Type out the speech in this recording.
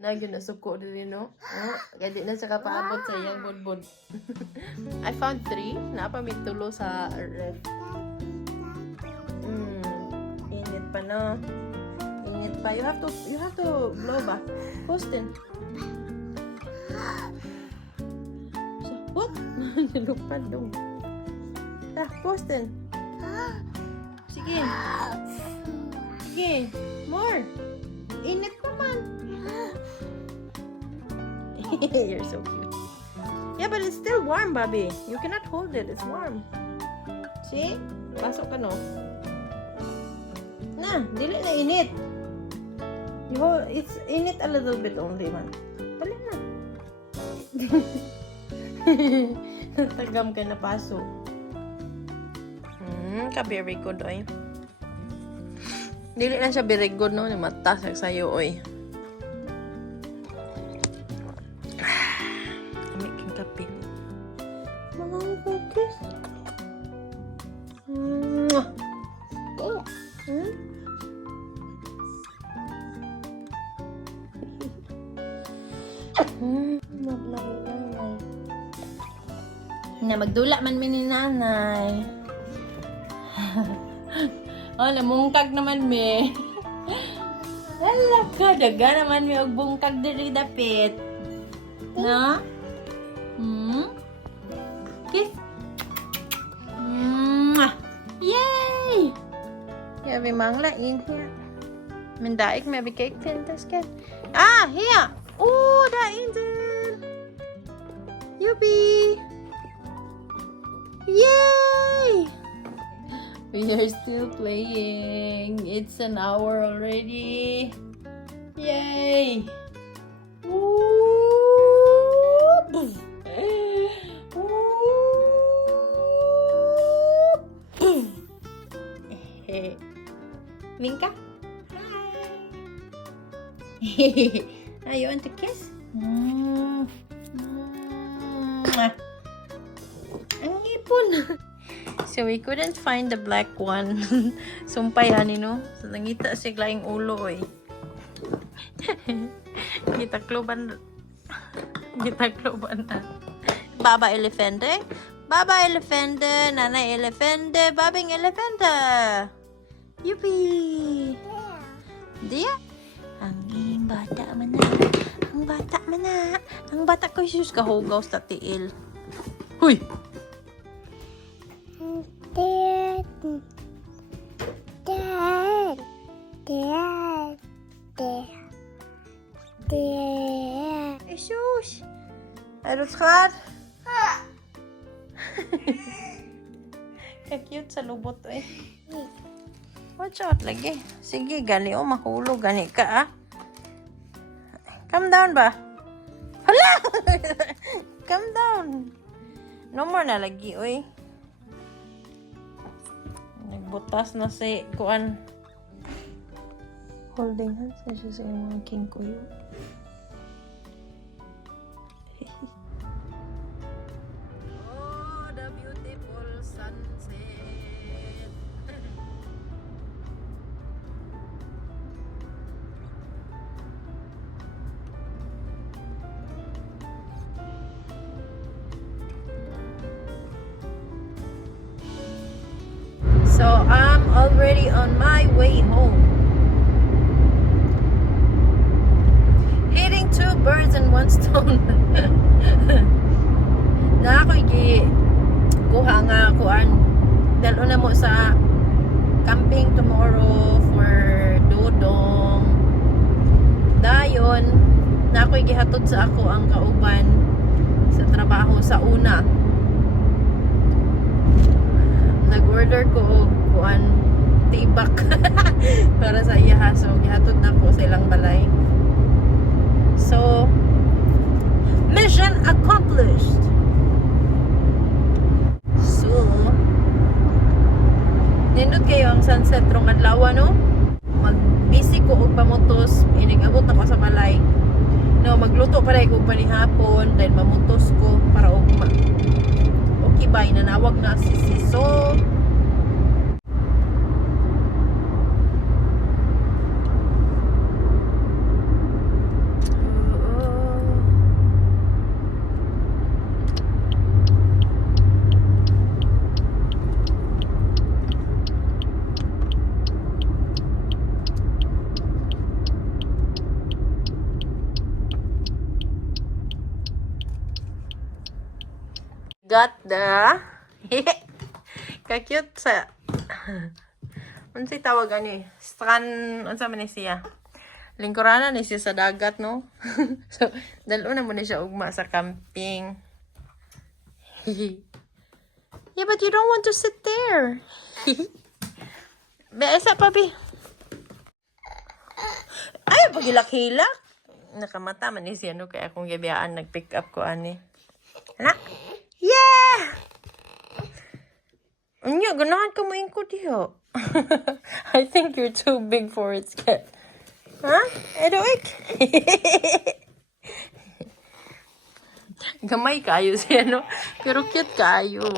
Nagyo na suko din, no? Oh, kaya di na siya kapaabot sa iyang budbud. I found 3. Napamitulo sa ref. Init pa, no? Init pa. You have to blow ba? Postin. So, what? Lupad dong. Postin. Sige. Sige. More. Init naman. You're so cute. Yeah, but it's still warm, Bobby. You cannot hold it. It's warm. See? Pasok ka, no? Na, dili na init. It's init a little bit only, man. Dali na. Tagam ka na paso. Ka-very good, oy. Dili na siya very good, no? Mata sa sayo, oy. Amik kang kape. Mga cookies. Na magdula man ni nanay. Oh, namungkag naman me. Hala ka, daga naman me og bungkag diri dapit. No? Kiss. Yay! Yeah, we mangla in here. Men daik me be cake tin tasket. Ah, here. Oh, da in there. Yuppie. Yay! We are still playing. It's an hour already. Yay! Whoop! Minka? Hi! You want to kiss? Ang ipon! So we couldn't find the black one. Sumpay ani no. So nangita si laing ulo oy. Gitakloban na. Baba elefante. Baba elefante, nanay elefante, babing elefante. Yuppie. Dia? Ang bata man na. Ang bata man na. Ang bata ko sus kahugaw sa tiil. Huy. Jesus! Eros gaat? Ka-cute sa lubot eh. Watch out lagi. Sige, gani o mahulog. Gani ka ah. Calm down ba? Hala! Calm down. No more na lagi oy. Nagbutas na si kuan. Holding hands na siya sa mga king kuyo. Oh, the beautiful sunset. So I'm already on my way home. Hitting 2 birds in 1 stone. Na ako kuha nga kuan. Dalo na mo sa camping tomorrow for dodong. Dayon na ako gihatod sa ako ang kauban sa trabaho sa una. Nag-order ko og kuan tibak para sa iya. So gihatod na ko sa ilang balay. So mission accomplished. So nindot kayo ang sunset rong adlaw no? Mag-busy ko og pamutos, inigabot na ko sa balay. No, magluto pa rin ko panihapon, then mamutos ko para og okay ba, nanawag na si Siso. got the ka-cute sa unsay tawag ani? Strand, unsa man ni siya? Lingkurana ni siya sa dagat, no? So, dalo na mo ni siya ugma sa camping. Yeah, but you don't want to sit there. Beesa pa, Bi. Ay, pagilak-hilak. Nakamata man ni siya, no? Kaya akong gabiyaan, nag-pick up ko, ani. Anak? Yeah! Anya, ganahan ka mo ko diyo. I think you're too big for its cat. Huh? Edoik? Gamay kayo siya, no? Pero cute kayo.